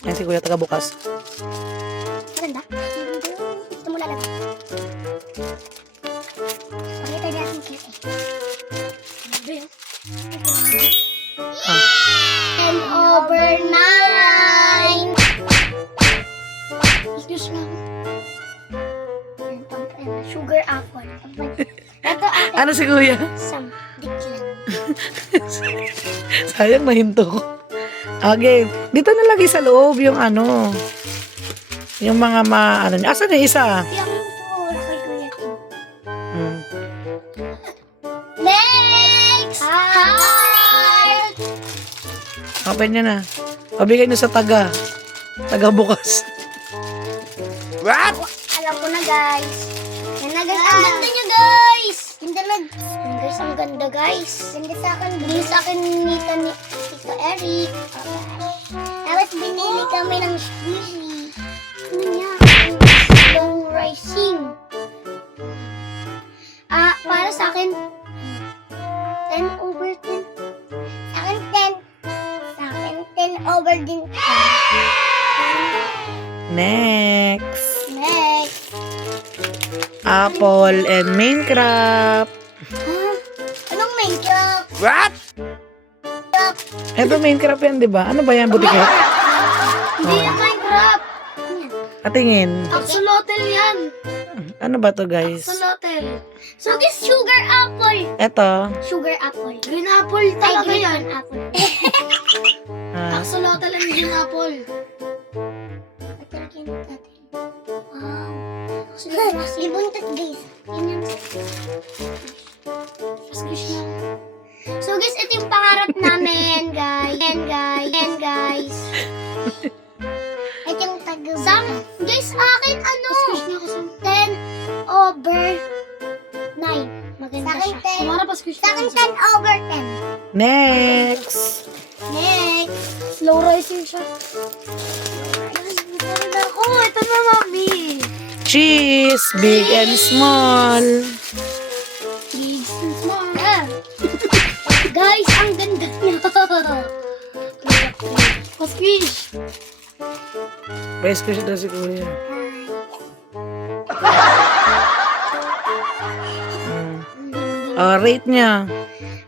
Yan si Kuya taga bukas. Maganda? Gusto mo lalagay? Pakita niya ang cute eh. Ah. 10/9. Excuse me. Sugar apple. Ito akin. Ano si Kuya? Samdik lang. Sayang nahinto ko. Okay. Dito na lagi sa loob yung ano. Yung mga ano niya. Asan yung isa? Yung wala kay Kuya Kim. Hmm. Next! Heart! Open niya na. Pabigay niyo sa taga bukas. What? Alam ko na guys. Yan na guys. Ang ganda niya guys. Ganda na. Guys, ang ganda guys. Ganda sa akin. Binili sa akin ni Tito Eric. Tapos binili kami ng squishy. Ano niya? Long rising. Para sa akin, 10/10. Sa akin, 10. Sa akin, 10/10 din. Next. Next. Apple and Minecraft. Anong Minecraft? What? Ito Minecraft yan, di ba? Ano ba yan, butike? Hindi na Minecraft. Atingin. Axolotl yan. Ano ba to, guys? Axolotl. So, this sugar apple. Ito. Sugar apple. Green apple talaga yan. Green apple. Ah, Axolotl and green apple. Patalagyan natin. Axolotl. Ibuntot guys. Yan yan. Squish na. So guys, ito yung pangarap namin, guys. And guys. Ito yung taga. Guys, akin ano? 10/9. Maganda siya. Sa akin 10/10. next. Next. Slow rising siya. Oh, ito na, mami. Cheese, big and small. Big and small. Guys, ang ganda niya. Squish. Best ko siya daw si Kuya. Rate niya.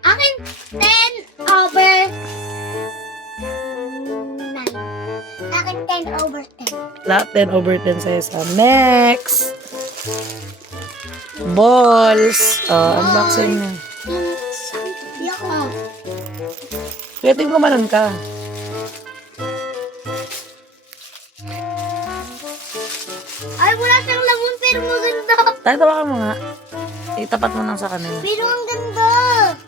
Akin, 10/9. Akin, 10/10. Lahat 10/10 sa isa. Next. Balls. Unboxing niya. Yako. Kaya tingin kumanan ka. Ay, wala siyang laman pero maganda. Tawa ka mo nga. Itapat mo lang sa kanila. Pero ang ganda.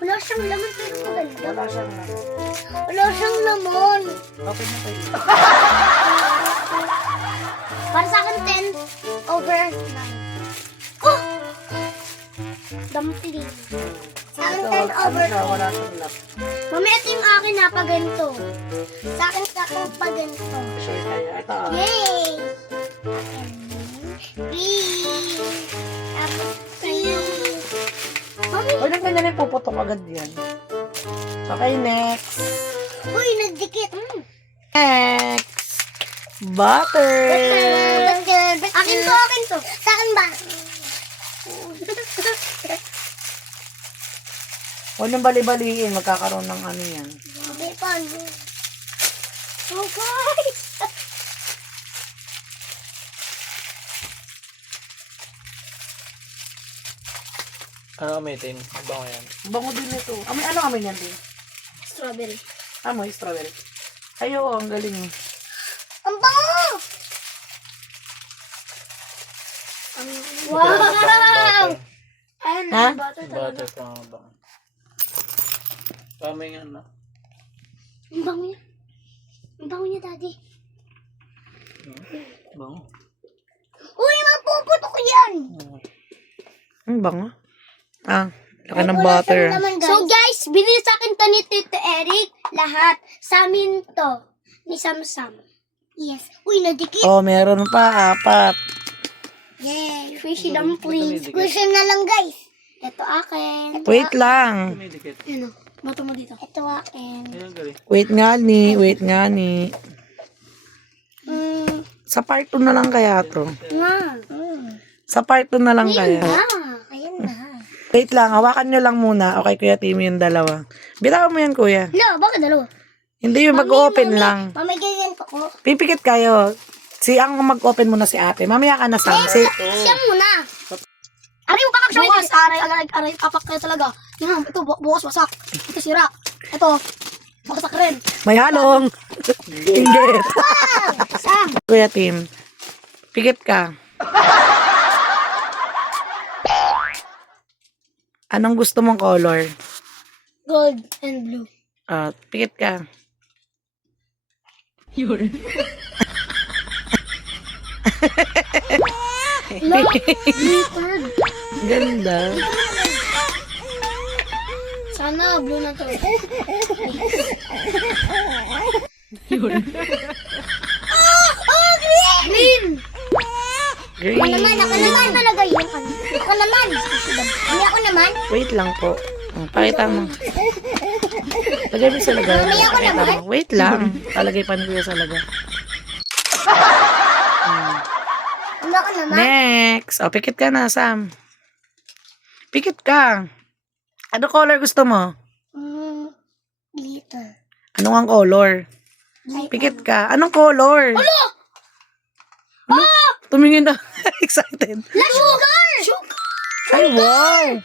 Wala siyang laman pero maganda. Wala siyang laman. Wala siyang laman. Open na tayo. Para sa akin, 10/9. Oh! Dumpling. Sa akin, 10/10. Wala siyang laman. Mami, ito yung akin na pag ganito. Sa akin pag ganito. Sure tayo. Ito. Yay! Green. Tapos green. Mami, Huwag lang ganyan yung puputok agad yan. Okay, next. uy, nagdikit. Next. Butter. Akin to. Sa akin ba? Huwag nang bali-baliin. Magkakaroon ng ano yan. Sabi pa, no? Oh, guys! Ano amoy-tin? Ang bango yan. Bango din ito. Amoy, ano amoy yan din? Strawberry. Amoy, strawberry. Ayo, ang galing. Ang bango! Wow! Ayan, Ha? butter talaga. Butter pa nga ba? Pamay nga na. Ang bango niya. Ang bango niya, daddy. Bango. Uy, mapuputok yan! Ang bango. Ah, Laki ng butter. So guys, binili sa akin to ni Tito Eric. Lahat. Sa amin to. Ni Samsam. Yes. Uy, nadikit. Oh, meron pa, 4. Yay. Fishy dumplings. Squishy na lang guys. Ito akin. Wait lang. May dikit. Ano? Bato mo dito. Ito akin. Ayan, galing. Wait nga ni. Sa part 2 na lang kaya to. Nga. Sa part 2 na lang kaya. Ayan na. Wait lang, hawakan nyo lang muna. Okay, Kuya Timmy, yung dalawa. Bitawan mo yan, Kuya. No, bakit dalawa? Hindi, yung mag-open lang. Mamigyan ko ko. Pipikit kayo. Ang mag-open muna si ate. Mamaya ka na, Sam. Siya muna. Aray, pakakasawin. Bukas, aray, papak kayo talaga. Yan, ito, bukas wasak. Ito, sira. Ito, wasak rin. May halong. Hindi. Sam. Kuya Tim, pikit ka. Anong gusto mong color? Gold and blue. Pikit ka. Leopard. Ganda. Sana blue na to. Green! Green. Ako naman talaga yun. Ako naman. Hindi ako naman. Wait lang po. Pakita mo. Lagay mo sa laga. Mamaya ako Pakita naman. mo. Wait lang. Palagay pa ni Kuya sa laga. Hindi ako naman. Next. Pikit ka na, Sam. Pikit ka. Ano color gusto mo? Glitter. Anong ang color? Pikit ka. Anong color? Ano? Tumingin na. Excited. La sugar! Sugar! Ay, wow.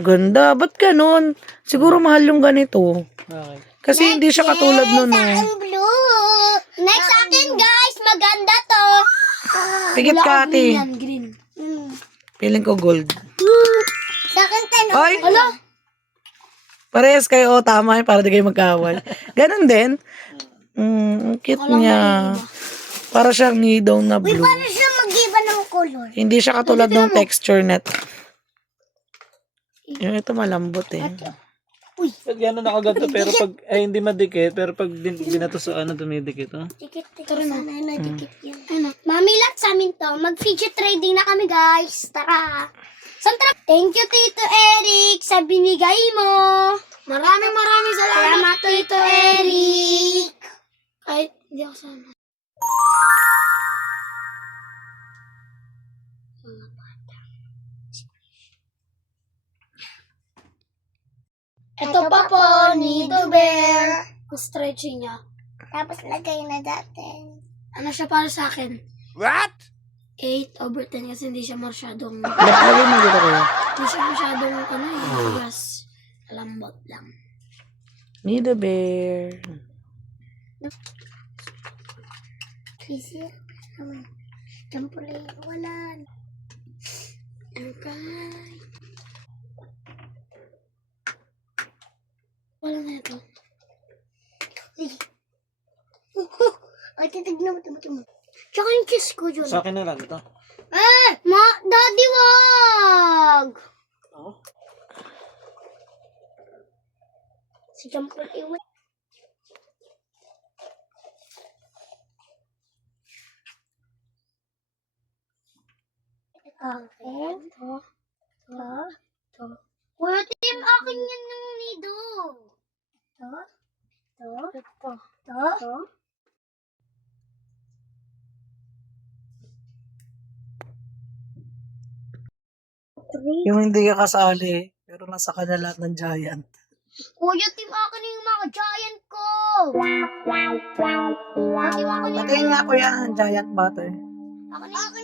Ganda. Ba't ganun? Siguro mahal yung ganito. Okay. Kasi hindi siya katulad nun. Sa akin blue. Next akin guys, maganda to. Pikit ka, ate. Green. Feeling ko gold. Sa akin tano. Ay! Parehas kayo. Tama. Para di kayo magkawal. Ganun din. Ang cute niya. Para siyang nidaw na blue. Paano siya mag-iba ng color? Hindi siya katulad ng texture net. Yung ito malambot eh. Pag gano'n nakaganto, pero pag, ay hindi madikit, pero pag binato sa ano, dumidikit, oh. Dikit-dikit. Sana na dikit yan. Mami, lahat sa amin to. Mag-fidget trading na kami, guys. Tara. Thank you, Tito Eric, sa binigay mo. Maraming salamat, Tito Eric. Ay, hindi ako sama. Ito pa po, Nido Bear. Ang stretchy niya. Tapos lagay na natin. Ano siya para sa akin? What? 8/10 kasi hindi siya masyadong, Lagay mo dito kuya. hindi siya masyadong, tigas. Lambot lang. Need a bear. Kasi, tampulay, wala. Okay. Wala na ito. Ay, titignan mo, tumutimo. Tsaka yung kiss ko dyan. Sa akin na lang ito. Daddy, wag! Oh. Si Jampol, iwi. Akin. To. Kuya Tim, akin yan ng nido. To. Yung hindi ka kasali, pero nasa kanya lahat ng giant. Kuya Tim, akin yung mga giant ko. Akin Patayin nga kuya ang giant butter. Akin